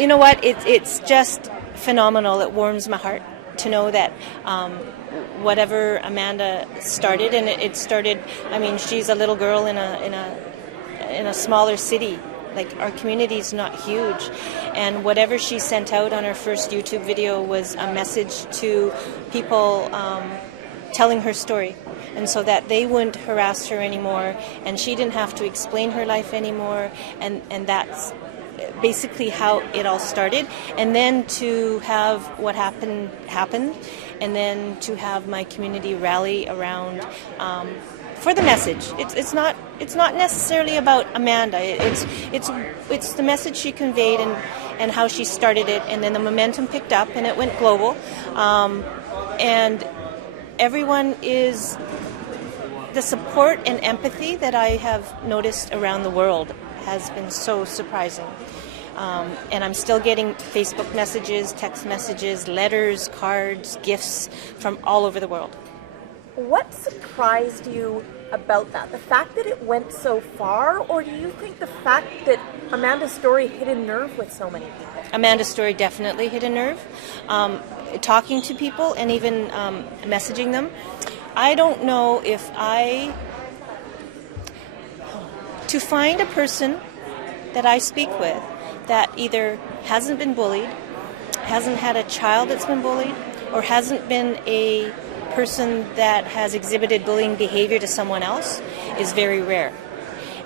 You know what? It's just phenomenal. It warms my heart to know that whatever Amanda started, and it started. I mean, she's a little girl in a smaller city. Like, our community is not huge, and whatever she sent out on her first YouTube video was a message to people telling her story, and so that they wouldn't harass her anymore, and she didn't have to explain her life anymore, and that's basically how it all started. And then to have what happened, and then to have my community rally around for the message. It's not necessarily about Amanda. It's the message she conveyed and how she started it, and then the momentum picked up and it went global. And everyone is the support and empathy that I have noticed around the world has been so surprising. And I'm still getting Facebook messages, text messages, letters, cards, gifts from all over the world. What surprised you about that? The fact that it went so far, or do you think the fact that Amanda's story hit a nerve with so many people? Amanda's story definitely hit a nerve. Talking to people and even messaging them. I don't know if to find a person that I speak with that either hasn't been bullied, hasn't had a child that's been bullied, or hasn't been a person that has exhibited bullying behavior to someone else is very rare.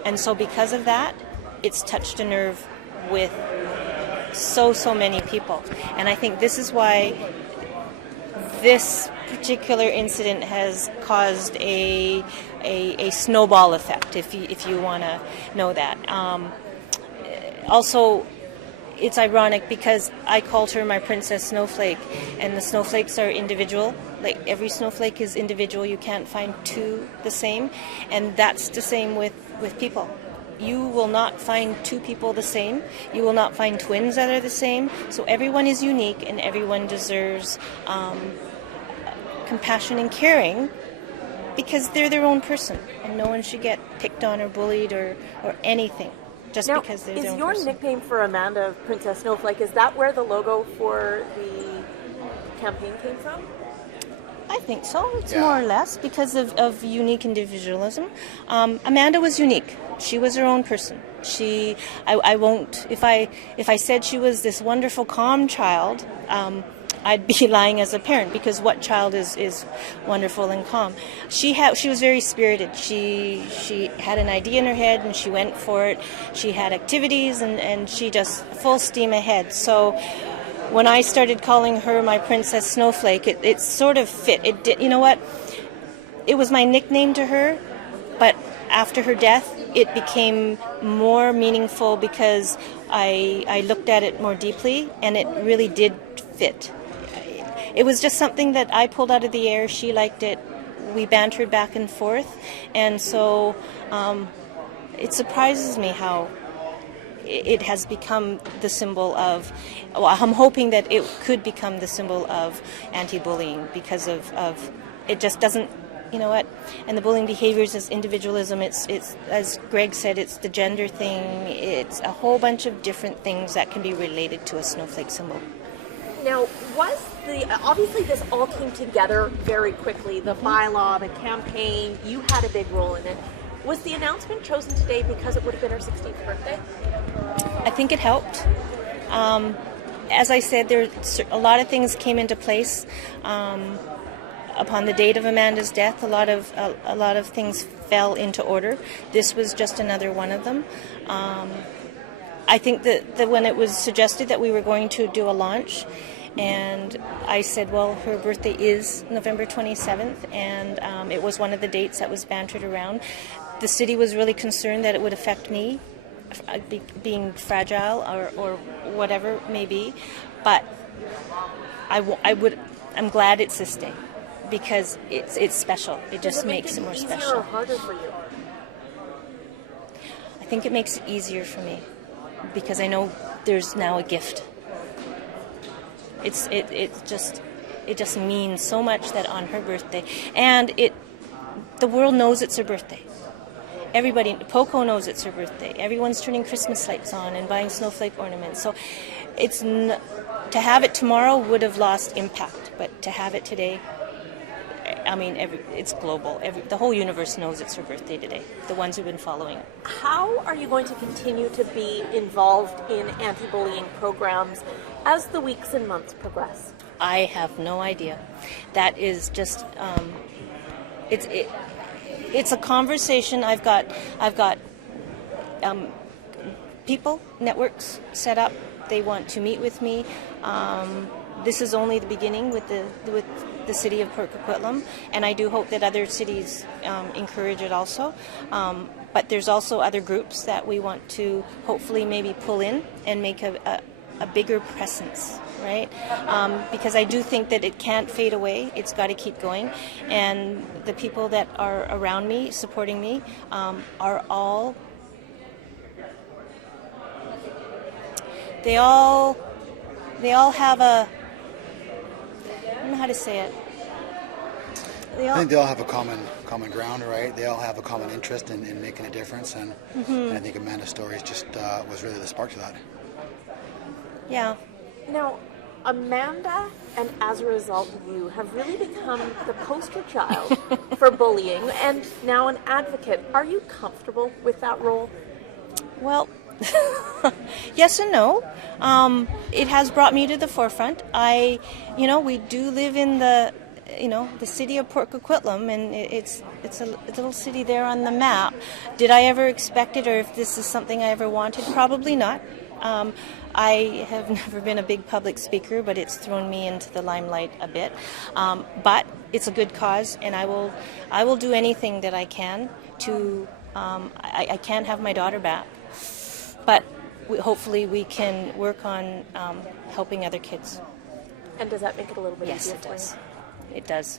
And so because of that, it's touched a nerve with so many people. And I think this is why this particular incident has caused a snowball effect, if you want to know that. Also, it's ironic because I called her my Princess Snowflake, and the snowflakes are individual. Like, every snowflake is individual. You can't find two the same, and that's the same with people. You will not find two people the same. You will not find twins that are the same. So everyone is unique, and everyone deserves compassion and caring, because they're their own person, and no one should get picked on or bullied or anything just now, because they're their own person. Is your nickname for Amanda Princess Snowflake, is that where the logo for the campaign came from? I think so. It's more or less because of unique individualism. Amanda was unique. She was her own person. I won't, if I said she was this wonderful, calm child, I'd be lying as a parent, because what child is wonderful and calm? She was very spirited. She had an idea in her head and she went for it. She had activities and she just full steam ahead. So when I started calling her my Princess Snowflake, it sort of fit. It did. You know what? It was my nickname to her, but after her death, it became more meaningful because I looked at it more deeply, and it really did fit. It was just something that I pulled out of the air. She liked it. We bantered back and forth, and so it surprises me how it has become the symbol of, well, I'm hoping that it could become the symbol of anti-bullying, because of it just doesn't, you know what, and the bullying behaviors is individualism. It's as Greg said, it's the gender thing. It's a whole bunch of different things that can be related to a snowflake symbol. Now, obviously this all came together very quickly, the bylaw, the campaign, you had a big role in it. Was the announcement chosen today because it would have been her 16th birthday? I think it helped. As I said, a lot of things came into place upon the date of Amanda's death. A lot of things fell into order. This was just another one of them. I think that when it was suggested that we were going to do a launch, and I said, well, her birthday is November 27th, and it was one of the dates that was bantered around. The city was really concerned that it would affect me, being fragile or whatever it may be, but I'm glad it's this day, because it's special. It just makes it more special. Easier or harder for you? I think it makes it easier for me, because I know there's now a gift. It just means so much that on her birthday, and the world knows it's her birthday. Everybody, Poco knows it's her birthday. Everyone's turning Christmas lights on and buying snowflake ornaments. So To have it tomorrow would have lost impact, but to have it today, I mean, it's global. The whole universe knows it's her birthday today, the ones who've been following it. How are you going to continue to be involved in anti-bullying programs as the weeks and months progress? I have no idea. That is just, it's a conversation. I've got people, networks set up. They want to meet with me. This is only the beginning with the city of Port Coquitlam, and I do hope that other cities encourage it also. But there's also other groups that we want to hopefully maybe pull in and make a bigger presence, right? Because I do think that it can't fade away. It's got to keep going. And the people that are around me, supporting me, are all... They all have a... I don't know how to say it. I think they all have a common ground, right? They all have a common interest in making a difference, and I think Amanda's story just was really the spark to that. Yeah. Now, Amanda, and as a result you, have really become the poster child for bullying and now an advocate. Are you comfortable with that role? Well, yes and no. It has brought me to the forefront. We do live in the city of Port Coquitlam, and it's a little city there on the map. Did I ever expect it, or if this is something I ever wanted? Probably not. I have never been a big public speaker, but it's thrown me into the limelight a bit. But it's a good cause, and I will do anything that I can to. I can't have my daughter back, but hopefully we can work on helping other kids. And does that make it a little bit yes, easier it for does. you? It does.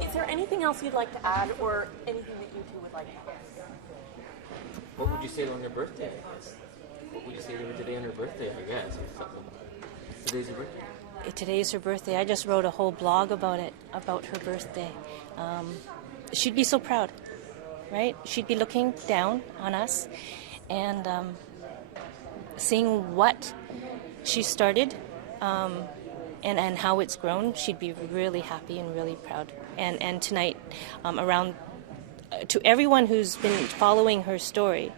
Is there anything else you'd like to add, or anything that you two would like to add? What would you say on her birthday? What would you say to her today on her birthday, I guess? Today's her birthday. Today's her birthday. I just wrote a whole blog about it, about her birthday. She'd be so proud, right? She'd be looking down on us and seeing what she started and how it's grown. She'd be really happy and really proud. And tonight, to everyone who's been following her story,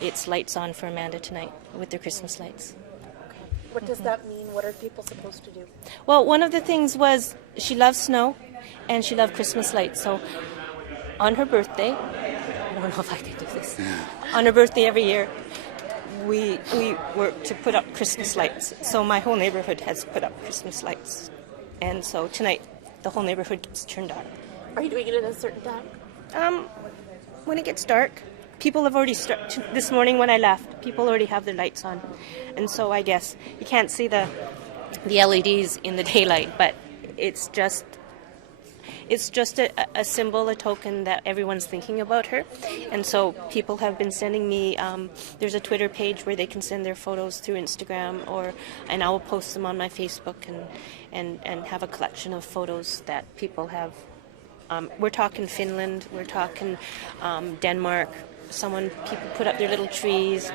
it's lights on for Amanda tonight with the Christmas lights. What does that mean? What are people supposed to do? Well, one of the things was she loves snow and she loved Christmas lights. So on her birthday, I don't know if I can do this, on her birthday every year, we work to put up Christmas lights. So my whole neighborhood has put up Christmas lights. And so tonight, the whole neighborhood gets turned on. Are you doing it at a certain time? When it gets dark. People have already started. This morning when I left, people already have their lights on. And so I guess you can't see the LEDs in the daylight, but it's just a symbol, a token that everyone's thinking about her. And so people have been sending me, there's a Twitter page where they can send their photos through Instagram, and I will post them on my Facebook and have a collection of photos that people have. We're talking Finland, we're talking Denmark. People put up their little trees.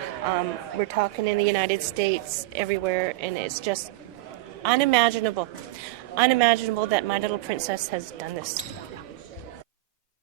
We're talking in the United States, everywhere, and it's just unimaginable that My Little Princess has done this.